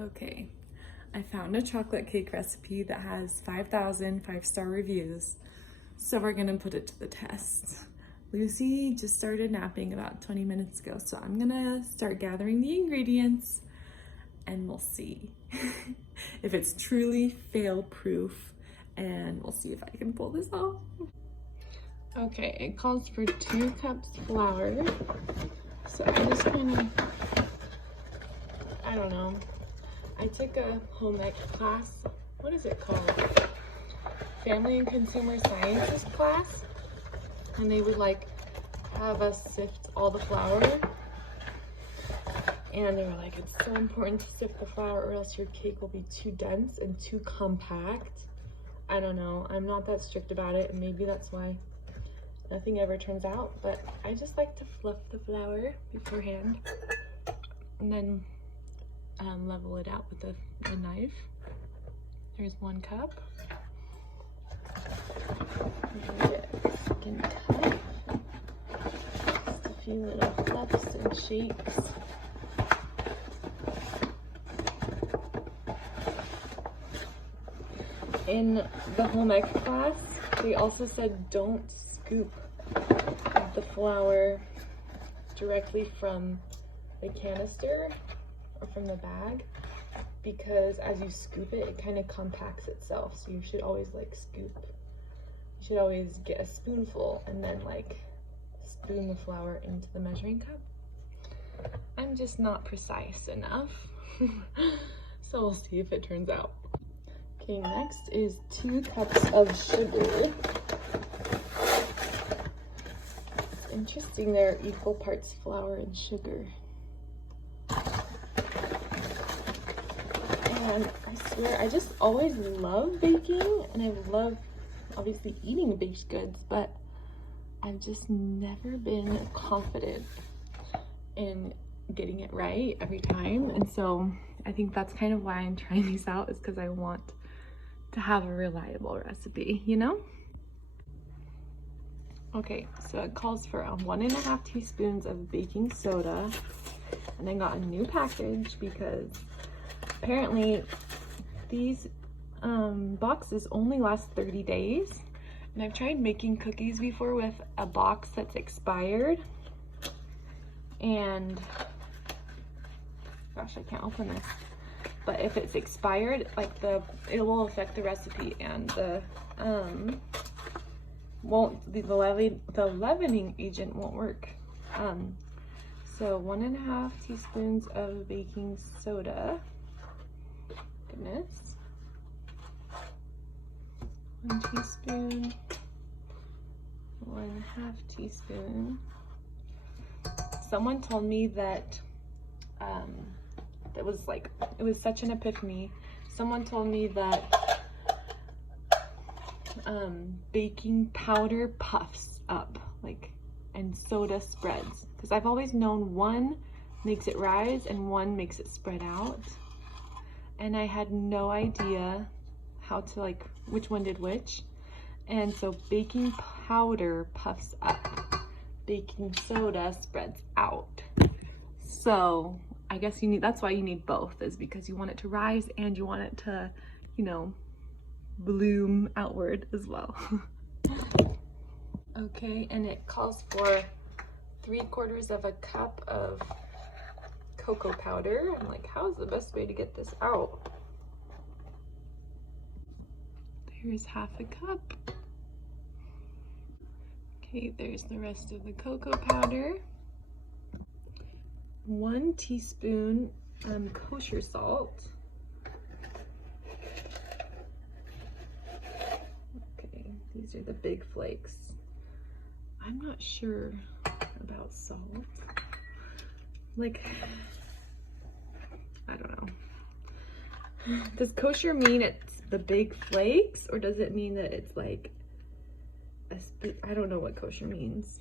Okay, I found a chocolate cake recipe that has 5,000 5-star reviews, so we're gonna put it to the test. Lucy just started napping about 20 minutes ago, so I'm gonna start gathering the ingredients and we'll see if it's truly fail-proof, and we'll see if I can pull this off. Okay, it calls for 2 cups flour, so I just I don't know. I took a home ec class. What is it called? Family and Consumer Sciences class. And they would like have us sift all the flour. And they were like, it's so important to sift the flour or else your cake will be too dense and too compact. I don't know. I'm not that strict about it, and maybe that's why nothing ever turns out. But I just like to fluff the flour beforehand and then level it out with a knife. There's 1 cup. Second cup. Just a few little fluffs and shakes. In the home ec class, they also said don't scoop the flour directly from the canister or from the bag, because as you scoop it, it kind of compacts itself. So you should always like scoop. You should always get a spoonful and then like spoon the flour into the measuring cup. I'm just not precise enough. So we'll see if it turns out. Okay, next is 2 cups of sugar. It's interesting, they're equal parts flour and sugar. And I swear, I just always love baking, and I love obviously eating baked goods, but I've just never been confident in getting it right every time. And so I think that's kind of why I'm trying these out, is because I want to have a reliable recipe, you know? Okay, so it calls for 1.5 teaspoons of baking soda, and I got a new package because apparently these boxes only last 30 days, and I've tried making cookies before with a box that's expired, and gosh, I can't open this. But if it's expired, like it will affect the recipe, and the leavening agent won't work. So 1.5 teaspoons of baking soda. Goodness. 1 teaspoon. 1/2 teaspoon. Someone told me that it was such an epiphany. Someone told me that baking powder puffs up, and soda spreads. Because I've always known one makes it rise and one makes it spread out. And I had no idea how to which one did which. And so baking powder puffs up, baking soda spreads out. So I guess that's why you need both, is because you want it to rise and you want it to, bloom outward as well. Okay, and it calls for 3/4 cup of cocoa powder. I'm like, how's the best way to get this out? There's 1/2 cup. Okay, there's the rest of the cocoa powder. 1 teaspoon kosher salt. Okay, these are the big flakes. I'm not sure about salt. I don't know. Does kosher mean it's the big flakes, or does it mean that it's I don't know what kosher means.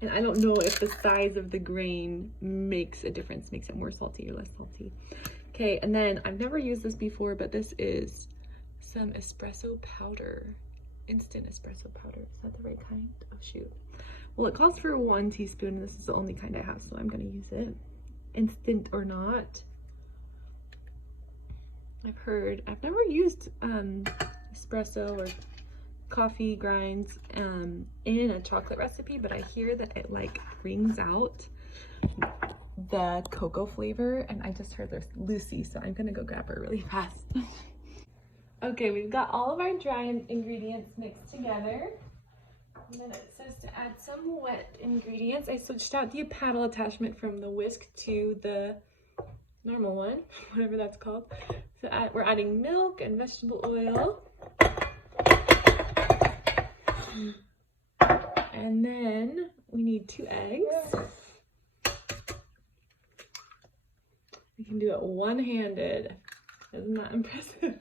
And I don't know if the size of the grain makes a difference, makes it more salty or less salty. Okay, and then I've never used this before, but this is some espresso powder. Instant espresso powder. Is that the right kind? Oh shoot. Well, it calls for 1 teaspoon, and this is the only kind I have, so I'm gonna use it. Instant or not. I've heard, I've never used espresso or coffee grinds in a chocolate recipe, but I hear that it like brings out the cocoa flavor, and I just heard there's Lucy, so I'm gonna go grab her really fast. Okay, we've got all of our dry ingredients mixed together. And then it says to add some wet ingredients. I switched out the paddle attachment from the whisk to the normal one, whatever that's called. So we're adding milk and vegetable oil. And then we need 2 eggs. We can do it one-handed. Isn't that impressive?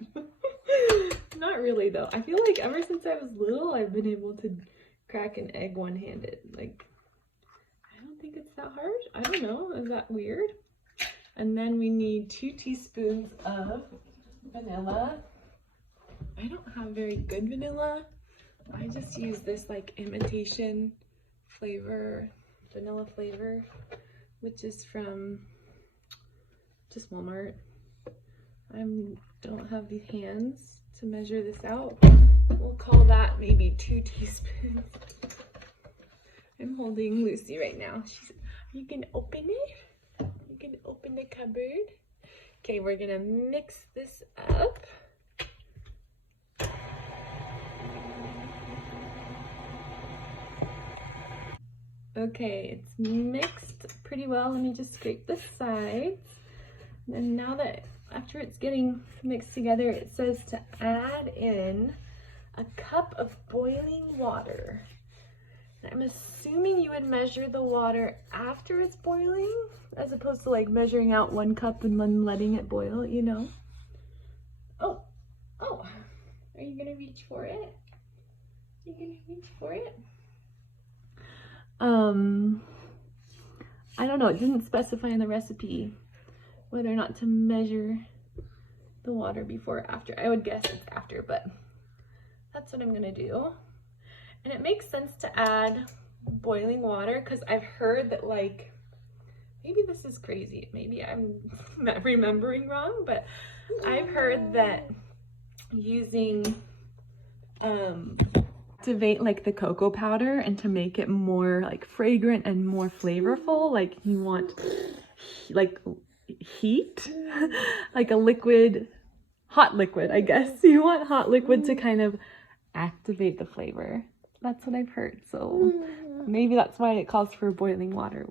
Not really though. I feel like ever since I was little, I've been able to crack an egg one-handed. Like, I don't think it's that hard. I don't know. Is that weird? And then we need 2 teaspoons of vanilla. I don't have very good vanilla. I just use this like imitation flavor, vanilla flavor, which is from just Walmart. I don't have the hands to measure this out. We'll call that maybe 2 teaspoons. I'm holding Lucy right now. You can open it. You can open the cupboard. Okay, we're gonna mix this up. Okay, it's mixed pretty well. Let me just scrape the sides. And now that after it's getting mixed together, it says to add in a cup of boiling water. I'm assuming you would measure the water after it's boiling, as opposed to like measuring out 1 cup and then letting it boil, you know? Oh, are you gonna reach for it? You gonna reach for it? I don't know, it didn't specify in the recipe whether or not to measure the water before or after. I would guess it's after, but that's what I'm gonna do. And it makes sense to add boiling water because I've heard that, like, maybe this is crazy, maybe I'm not remembering wrong, but I've heard that using activate like the cocoa powder and to make it more like fragrant and more flavorful, like you want like heat, like a liquid, hot liquid, I guess. You want hot liquid to kind of activate the flavor. That's what I've heard, so maybe that's why it calls for boiling water.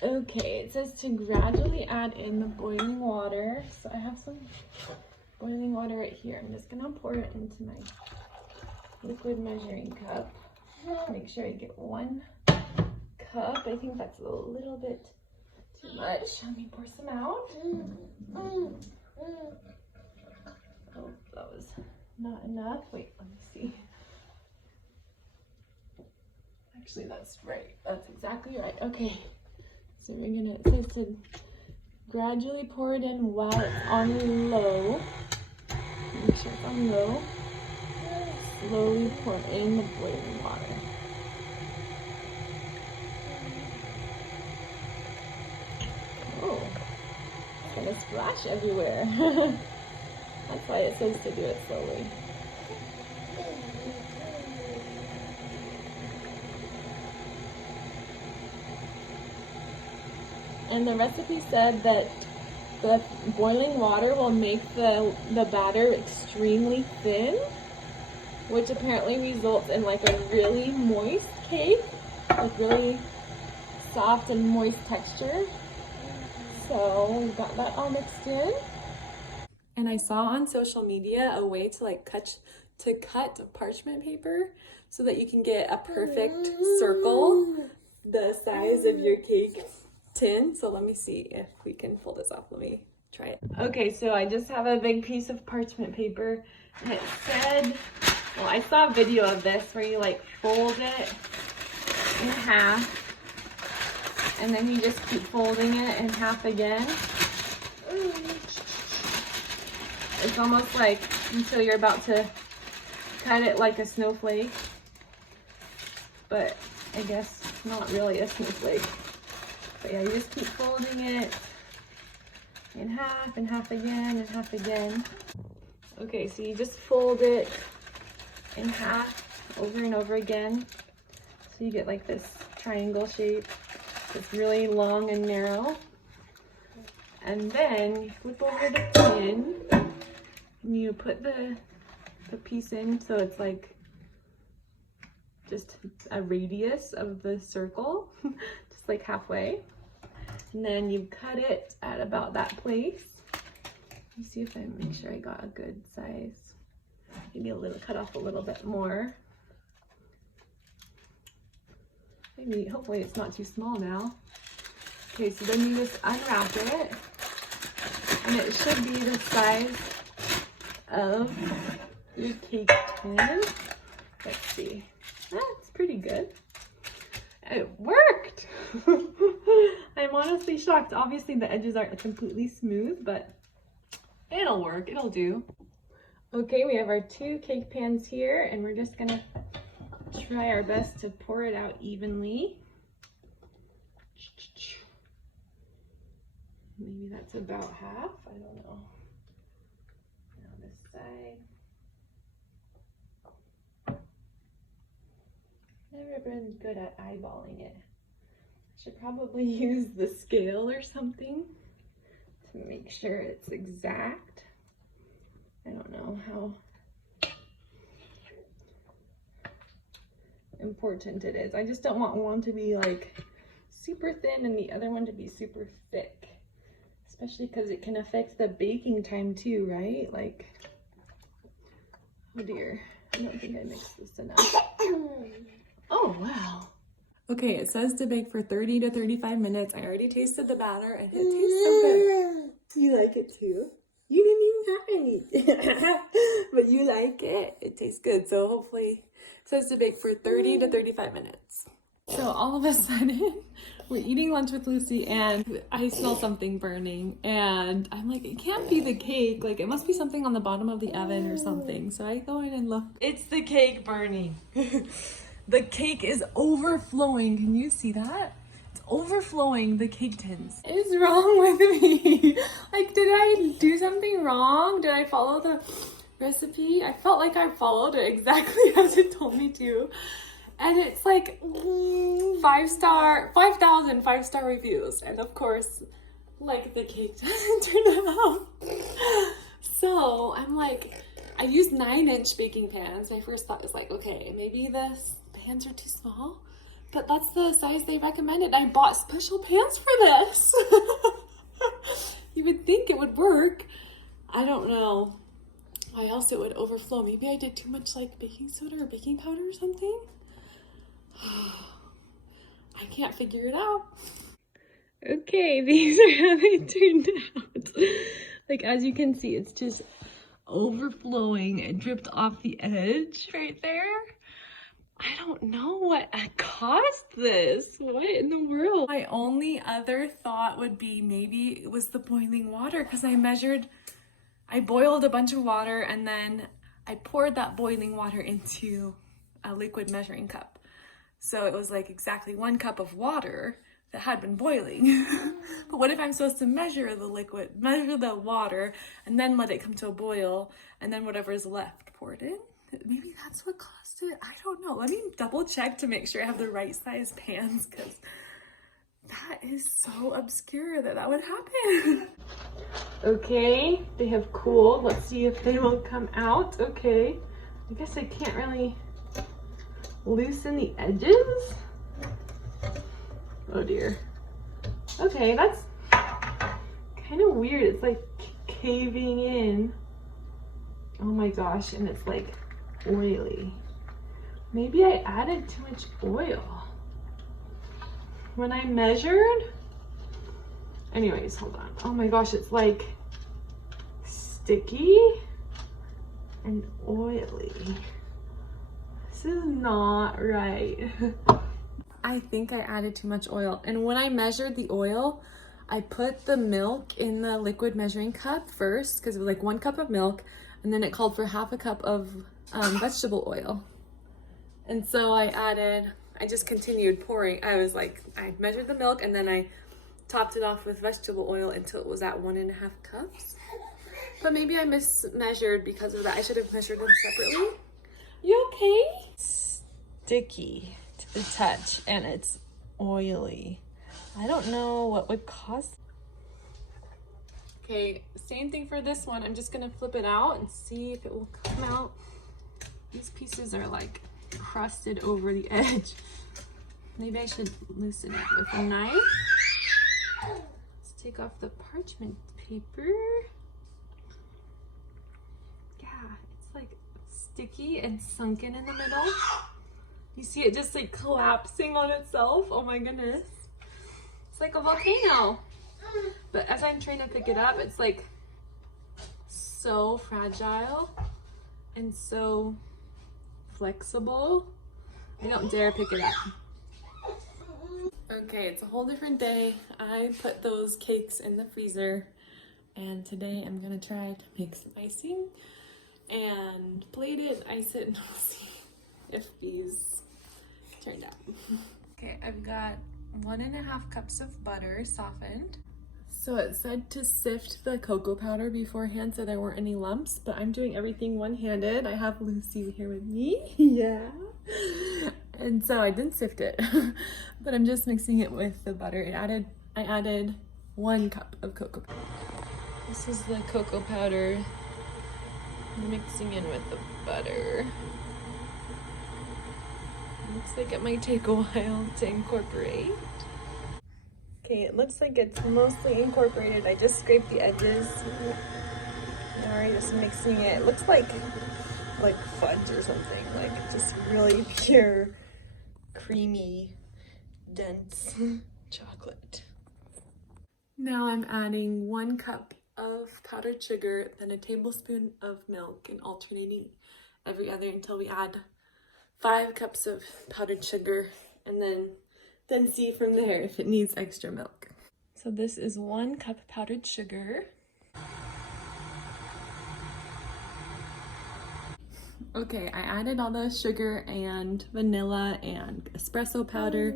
Okay, it says to gradually add in the boiling water. So I have some boiling water right here. I'm just gonna pour it into my liquid measuring cup. Make sure I get 1 cup. I think that's a little bit too much. Let me pour some out. Oh, that was not enough. Wait, let me see. Actually, that's right. That's exactly right. Okay. So we're gonna, it says to gradually pour it in while it's on low. Make sure it's on low. Slowly pour in the boiling water. Oh, it's gonna splash everywhere. That's why it says to do it slowly. And the recipe said that the boiling water will make the batter extremely thin, which apparently results in like a really moist cake, like really soft and moist texture. So we got that all mixed in. And I saw on social media a way to like cut parchment paper so that you can get a perfect circle the size of your cake tin. So let me see if we can pull this off. Let me try it. Okay, so I just have a big piece of parchment paper, and it said, well, I saw a video of this where you like fold it in half and then you just keep folding it in half again. It's almost like until you're about to cut it like a snowflake, but I guess not really a snowflake. But yeah, you just keep folding it and half again, and half again. Okay, so you just fold it in half over and over again. So you get like this triangle shape. It's really long and narrow. And then you flip over the pin and you put the piece in so it's like just a radius of the circle, just like halfway. And then you cut it at about that place. Let me see if I make sure I got a good size. Maybe a little, cut off a little bit more. Maybe, hopefully it's not too small now. Okay, so then you just unwrap it. And it should be the size of your cake tin. Let's see. That's pretty good. It worked! I'm honestly shocked. Obviously the edges aren't completely smooth, but it'll work, it'll do. Okay, we have our 2 cake pans here, and we're just gonna try our best to pour it out evenly. Maybe that's about half, I don't know. Now this side. Never been good at eyeballing it. I should probably use the scale or something to make sure it's exact. I don't know how important it is. I just don't want one to be like super thin and the other one to be super thick. Especially because it can affect the baking time too, right? Like, oh dear, I don't think I mixed this enough. Oh, wow. Okay, it says to bake for 30 to 35 minutes. I already tasted the batter and it tastes so good. Do you like it too? You didn't even have any, but you like it. It tastes good. So hopefully it says to bake for 30 to 35 minutes. So all of a sudden, we're eating lunch with Lucy and I smell something burning and I'm like, it can't be the cake. Like it must be something on the bottom of the oven or something. So I go in and look. It's the cake burning. The cake is overflowing. Can you see that? It's overflowing the cake tins. What is wrong with me? Like, did I do something wrong? Did I follow the recipe? I felt like I followed it exactly as it told me to. And it's like 5,000 5-star reviews. And of course, like the cake doesn't turn out. So I'm like, I used 9-inch baking pans. My first thought was like, okay, maybe the pans are too small, but that's the size they recommended. I bought special pans for this. You would think it would work. I don't know why else it would overflow. Maybe I did too much like baking soda or baking powder or something. I can't figure it out. Okay, these are how they turned out. Like, as you can see, it's just overflowing. It dripped off the edge right there. I don't know what caused this. What in the world? My only other thought would be maybe it was the boiling water, because I boiled a bunch of water and then I poured that boiling water into a liquid measuring cup. So it was like exactly 1 cup of water that had been boiling. But what if I'm supposed to measure the water, and then let it come to a boil, and then whatever is left, pour it in? Maybe that's what caused it. I don't know. Let me double check to make sure I have the right size pans, because that is so obscure that would happen. Okay, they have cooled. Let's see if they will come out. Okay, I guess I can't really loosen the edges. Oh dear. Okay, that's kind of weird. It's like caving in. Oh my gosh, and it's like oily. Maybe I added too much oil when I measured. Anyways, hold on. Oh my gosh, it's like sticky and oily. This is not right. I think I added too much oil. And when I measured the oil, I put the milk in the liquid measuring cup first, because it was like 1 cup of milk, and then it called for half a cup of vegetable oil. And so I just continued pouring. I measured the milk, and then I topped it off with vegetable oil until it was at 1.5 cups. But maybe I mismeasured because of that. I should have measured them separately. You okay? Sticky to the touch and it's oily. I don't know what would cause. Okay, same thing for this one. I'm just gonna flip it out and see if it will come out. These pieces are like crusted over the edge. Maybe I should loosen it with a knife. Let's take off the parchment paper. Yeah, it's like sticky and sunken in the middle. You see it just like collapsing on itself. Oh my goodness. It's like a volcano. But as I'm trying to pick it up, it's like so fragile and so flexible. I don't dare pick it up. Okay, it's a whole different day. I put those cakes in the freezer and today I'm gonna try to make some icing and plate it, ice it, and we'll see if these turned out. Okay, I've got 1.5 cups of butter softened. So it said to sift the cocoa powder beforehand so there weren't any lumps, but I'm doing everything one-handed. I have Lucy here with me. Yeah. And so I didn't sift it, but I'm just mixing it with the butter. I added 1 cup of cocoa powder. This is the cocoa powder mixing in with the butter. Looks like it might take a while to incorporate. Okay, it looks like it's mostly incorporated. I just scraped the edges. Now we're just mixing it. It looks like fudge or something, like just really pure, creamy, dense chocolate. Now I'm adding 1 cup of powdered sugar, then a tablespoon of milk, and alternating every other until we add 5 cups of powdered sugar, and then see from there if it needs extra milk. So this is 1 cup powdered sugar. Okay, I added all the sugar and vanilla and espresso powder.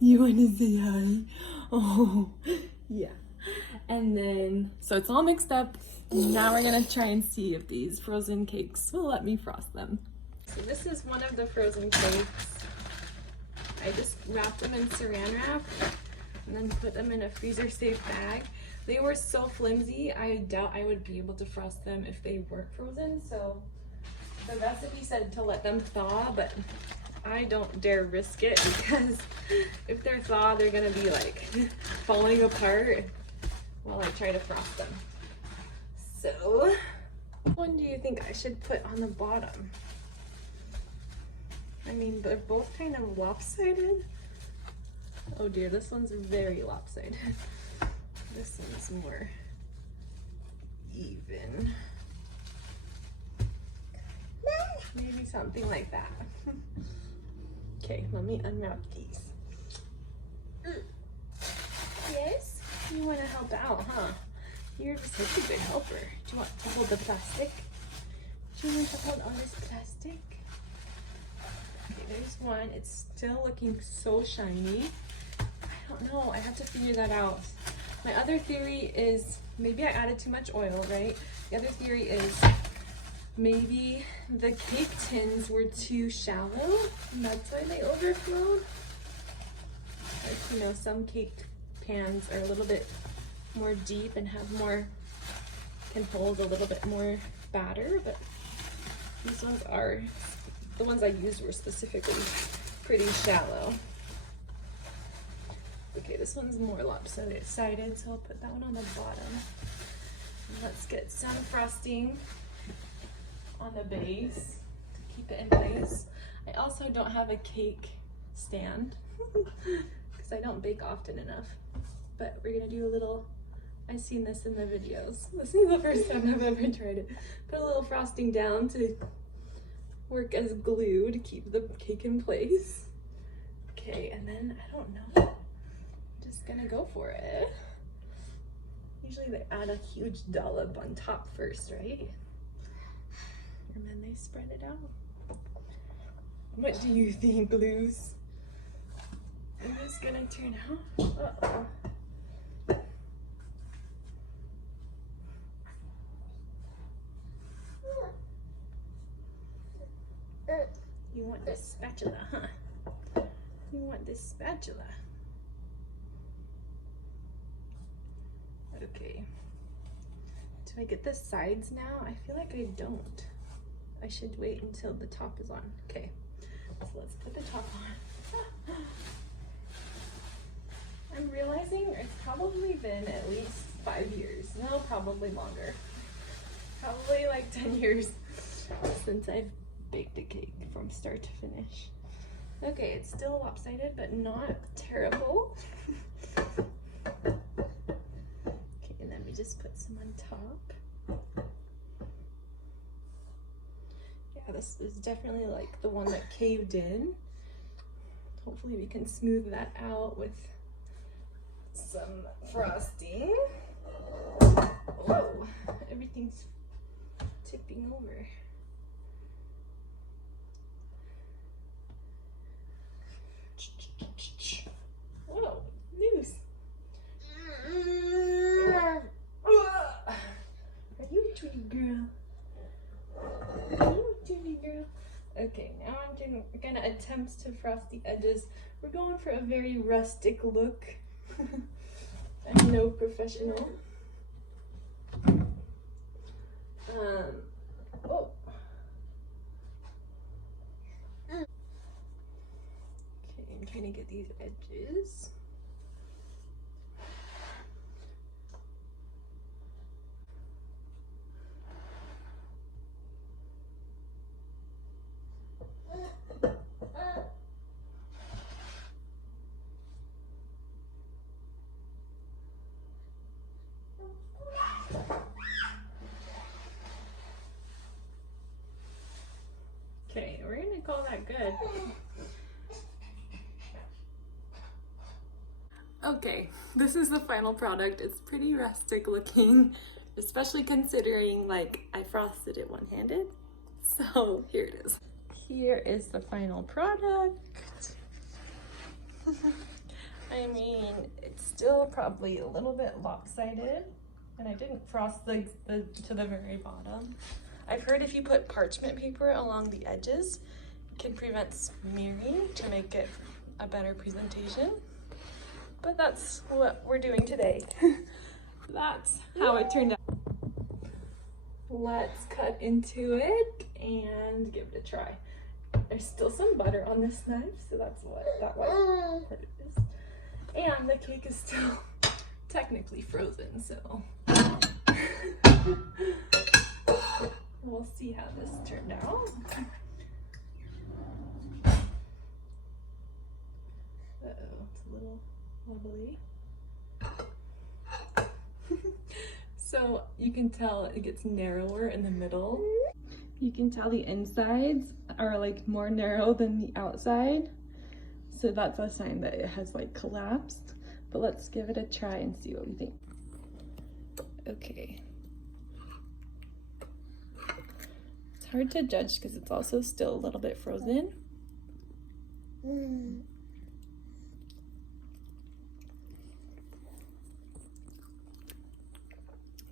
You want to say hi? Oh, yeah. And then, so it's all mixed up. Now we're gonna try and see if these frozen cakes will let me frost them. So this is one of the frozen cakes. I just wrapped them in saran wrap and then put them in a freezer safe bag. They were so flimsy, I doubt I would be able to frost them if they weren't frozen. So the recipe said to let them thaw, but I don't dare risk it because if they're thaw, they're gonna be like falling apart while I try to frost them. So, which one do you think I should put on the bottom? I mean, they're both kind of lopsided. Oh dear, this one's very lopsided. This one's more even. Maybe something like that. Okay, let me unwrap these. Yes? You want to help out, huh? You're just such a good helper. Do you want to hold the plastic? Do you want to hold all this plastic? Okay, there's one. It's still looking so shiny. I don't know. I have to figure that out. My other theory is maybe I added too much oil, right? The other theory is maybe the cake tins were too shallow and that's why they overflowed. Like, you know, some cake pans are a little bit more deep and have more, can hold a little bit more batter, but these ones are, the ones I used were specifically pretty shallow. Okay, this one's more lopsided, so I'll put that one on the bottom. Let's get some frosting on the base to keep it in place. I also don't have a cake stand because I don't bake often enough, but we're gonna do a little, I've seen this in the videos. This is the first time I've ever tried it. Put a little frosting down to work as glue to keep the cake in place. Okay, and then I don't know, I'm just gonna go for it. Usually they add a huge dollop on top first, right? And then they spread it out. What do you think, Luz? Is this gonna turn out? Uh-oh. You want this spatula, huh? You want this spatula. Okay. Do I get the sides now? I feel like I don't. I should wait until the top is on. Okay, so let's put the top on. I'm realizing it's probably been at least 5 years. No, probably longer. Probably like 10 years since I've baked a cake from start to finish. Okay, it's still lopsided, but not terrible. Okay, and then we just put some on top. Yeah, this is definitely like the one that caved in. Hopefully we can smooth that out with some frosting. Whoa, everything's tipping over. Whoa, loose. Are you a pretty girl? Are you a pretty girl? Okay, now I'm gonna attempt to frost the edges. We're going for a very rustic look. I'm no professional. Oh. Okay, I'm trying to get these edges. Okay, we're gonna call that good. Okay, this is the final product. It's pretty rustic looking, especially considering like I frosted it one-handed. So here it is. Here is the final product. I mean, it's still probably a little bit lopsided, and I didn't frost the to the very bottom. I've heard if you put parchment paper along the edges, it can prevent smearing to make it a better presentation. But that's what we're doing today. That's how it turned out. Let's cut into it and give it a try. There's still some butter on this knife, so that's what that white part is. And the cake is still technically frozen, so we'll see how this turned out. Uh-oh, it's a little wobbly. So you can tell it gets narrower in the middle. You can tell the insides are like more narrow than the outside. So that's a sign that it has like collapsed. But let's give it a try and see what we think. Okay. It's hard to judge because it's also still a little bit frozen.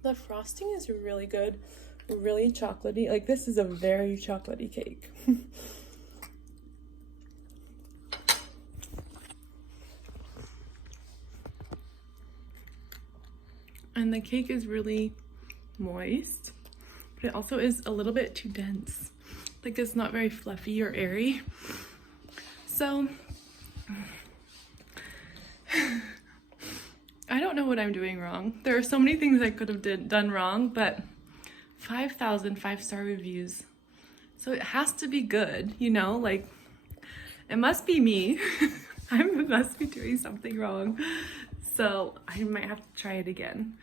The frosting is really good, really chocolatey. Like, this is a very chocolatey cake. And the cake is really moist, but it also is a little bit too dense. Like, it's not very fluffy or airy. So I don't know what I'm doing wrong. There are so many things I could have done wrong, but 5,000 5-star reviews. So it has to be good, you know? Like, it must be me. I must be doing something wrong. So I might have to try it again.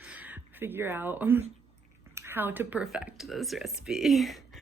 Figure out how to perfect this recipe.